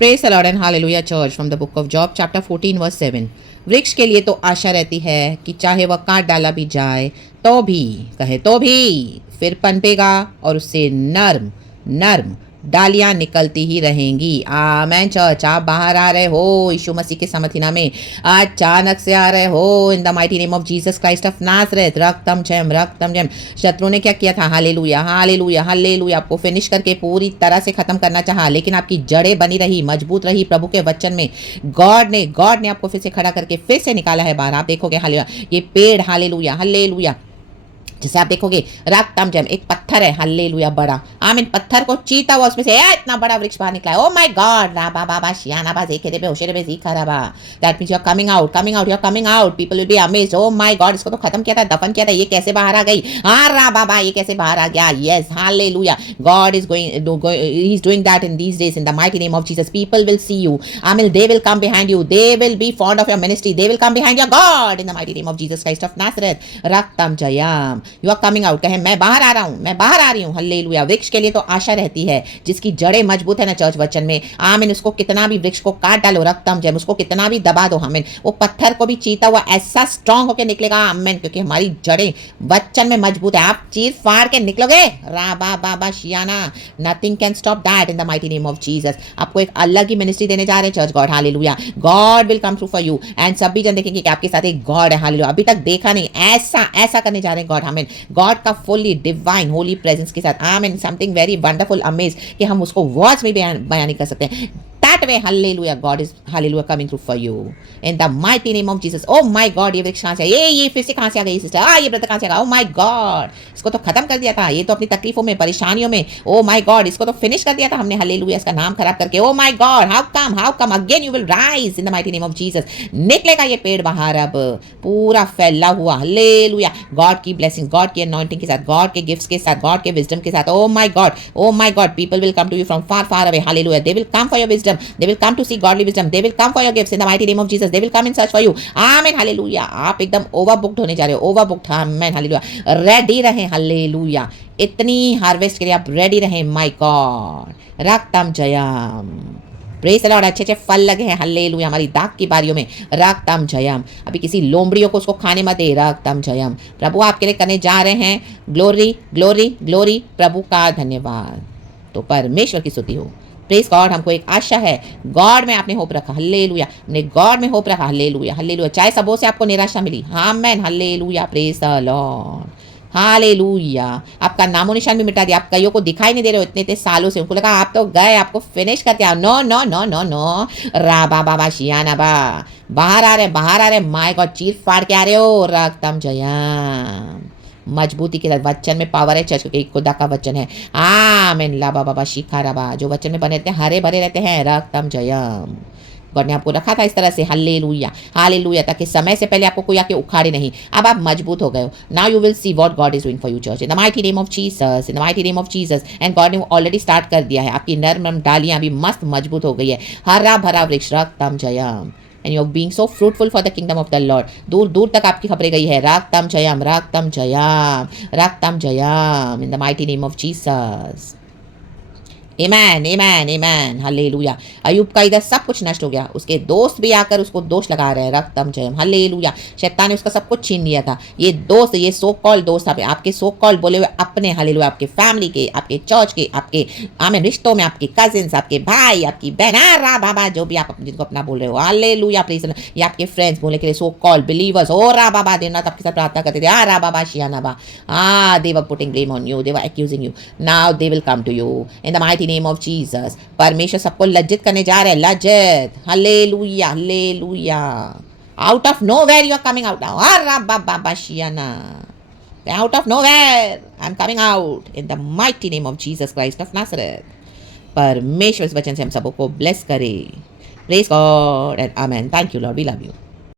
Praise the Lord and hallelujah church from the book of Job chapter 14 verse 7. वृक्ष के लिए तो आशा रहती है कि चाहे वह काट डाला भी जाए तो भी, कहे तो भी, फिर पनपेगा और उससे नर्म नर्म डालियां निकलती ही रहेंगी। आमेन चर्च। आप बाहर आ रहे हो यीशु मसीह के समथिना में, अचानक से आ रहे हो in the mighty name of Jesus Christ of Nazareth. रक्तम जयम, रक्तम जयम। शत्रु ने क्या किया था? हालेलुया हालेलुया हालेलुया, आपको फिनिश करके पूरी तरह से खत्म करना चाहा, लेकिन आपकी जड़ें बनी रही, मजबूत रही प्रभु के वचन में। गॉड ने आपको फिर से खड़ा करके फिर से निकाला है बाहर। आप देखोगे हालेलुया, ये पेड़ हालेलुया हालेलुया, जैसे आप देखोगे रक्तम जम एक पत्थर है हालेलुया बड़ा, आमीन, पत्थर को चीता हुआ उसमें से इतना बड़ा वृक्ष बाहर निकला है। ओ माय गॉड, राबा बाबा शियाना बा जेके दे बे होशे बे जीखा राबा, that means you are coming out you are coming out, people will be amazed. Oh my God, इसको तो खत्म किया था, दफन किया था, ये कैसे बाहर आ गई? हां रा बाबा, ये कैसे बाहर आ गया? Yes hallelujah, God is going, he is doing that in these days in the mighty name of Jesus. People will see you, amen, they will come behind you, they will be fond of your ministry, they will come behind your God in the mighty name of Jesus Christ of Nazareth. रक्तम जयम, you are coming out, मैं बाहर आ रहा हूं, मैं बाहर आ रही हूं। हालेलुया। वृक्ष के लिए तो आशा रहती है, जिसकी जड़ें मजबूत है ना चर्च वचन में, आमीन, उसको कितना भी वृक्ष को काट डालो, रक्तम जयम, उसको कितना भी दबा दो, आमीन, वो पत्थर को भी चीता हुआ ऐसा स्ट्रांग होकर निकलेगा, आमीन, क्योंकि हमारी जड़ें वचन में मजबूत है। आप चीर फाड़ के निकलोगे, राबा बाबा शियाना, nothing can stop that in the mighty name of Jesus. आपको एक अलग ही मिनिस्ट्री देने जा रहे हैं church God, hallelujah. God will come through for you and सभी जन देखेंगे कि आपके साथ एक गॉड है, हालेलुया। अभी तक देखा नहीं, ऐसा करने जा रहे हैं गॉड, आमीन, गॉड का फुल्ली डिवाइन होली प्रेजेंस के साथ, आमीन, समथिंग वेरी वंडरफुल अमेज कि हम उसको वर्ड्स में बयान नहीं कर सकते। That way, hallelujah, God is, hallelujah, coming through for you in the mighty name of Jesus. Oh my God, ये वृक्ष कहाँ से आया? ये फिर से कहाँ से आ गई सिस्टर? ये ब्रदर कहाँ से आ गया? Oh my God, इसको तो खत्म कर दिया था, ये तो अपनी तकलीफों में, परेशानियों में, oh my God, इसको तो फिनिश कर दिया था हमने, हालेलुया, इसका नाम खराब करके। oh my God, how come again you will rise in the mighty name of Jesus। निकलेगा ये पेड़ बाहर अब पूरा फैला हुआ, हालेलुया, गॉड की ब्लेसिंग, गॉड की अनॉइंटिंग के साथ, गॉड के गिफ्ट्स के साथ, गॉड के विजडम के साथ। oh my God, people will come to you from far away, hallelujah, they will come for your wisdom, they will come to see godly wisdom, they will come for your gifts in the mighty name of Jesus, they will come in search for you, amen, hallelujah। आप एकदम ओवरबुक्ड होने जा रहे हो, overbooked, amen, hallelujah. Ready रहें, hallelujah, इतनी harvest के लिए आप रेडी रहें, माय गॉड, रक्तम जयम, प्रेज द लॉर्ड। अच्छे फल लगे हैं, हालेलुया, हमारी दाग की बारियों में, रक्तम जयम। अभी किसी लोमड़ियों को उसको खाने मत दे, रक्तम जयम। प्रभु आपके लिए करने जा रहे हैं, ग्लोरी ग्लोरी ग्लोरी, प्रभु का धन्यवाद। तो परमेश्वर की स्तुति हो, प्रेज गॉड। हमको एक आशा है, गॉड में आपने होप रखा, हालेलुया, हमने गॉड में होप रखा, हालेलुया हालेलुया। चाहे सबों से आपको निराशा मिली, amen, hallelujah, praise the Lord, hallelujah. आपका नामो निशान भी मिटा दिया, आप कईयों को दिखाई नहीं दे रहे हो इतने सालों से, उनको लगा आप तो गए, आपको फिनिश कर दिया। No no no no no, राबा बाबा शियाना बा, बाहर आ रहे, माय गॉड, चीर फाड़ के आ रहे हो, रक्तम जयम, मजबूती के साथ। वचन में पावर है चर्च, क्योंकि खुदा का वचन है, आमीन, लाबा बाबा शिखा रबा, जो वचन में बने रहते हैं, हरे भरे रहते हैं, रक्तम जयम। गॉड ने आपको रखा था इस तरह से, हालेलुया हालेलुया, ताकि समय से पहले आपको कोई आके उखाड़े नहीं। अब आप मजबूत हो गए हो। Now you will see what God is doing for you church in the mighty name of Jesus, in the mighty name of Jesus. And God ने ऑलरेडी स्टार्ट कर दिया है, आपकी नर्म डालियां भी मस्त मजबूत हो गई है, हरा भरा वृक्ष, रक्तम जयम। And you are being so fruitful for the kingdom of the Lord. दूर दूर तक आपकी खबरें गई है, रक्तम जयम, रक्तम जयम, रक्तम जयम, in the mighty name of Jesus. Amen amen amen, hallelujah. Ayub का इधर सब कुछ नष्ट हो गया, उसके दोस्त भी आकर उसको दोष लगा रहे हैं, रक्तम जयम, हालेलुया। शैतान ने उसका सब कुछ छीन लिया था। ये दोस्त, ये सो कॉल्ड दोस्त, आपके सो कॉल्ड बोले हुए अपने, हालेलुया, आपके फैमिली के, आपके चर्च के, आपके आमेन रिश्तों में, आपके कजिन्स, आपके भाई, आपकी बहन, रा बाबा, जो भी आप जिनको अपना बोल रहे हो, हालेलुया, प्रेज, ये आपके फ्रेंड्स बोले के सो कॉल्ड बिलीवर्स, ओ रा बाबा, दिन रात आपके साथ प्रार्थना करते थे, रा बाबा शियाना बा, they were putting blame on you, they were accusing you, now they will come to you in the mighty name of Jesus. परमेश्वर सबको लज्जित करने जा रहे हैं, लज्जित, hallelujah hallelujah. Out of nowhere you are coming out now, बाबा शियाना, out of nowhere I am coming out in the mighty name of Jesus Christ of Nazareth. परमेश्वर इस वचन से हम सबको ब्लेस करे, praise God and amen. Thank you lord, we love you.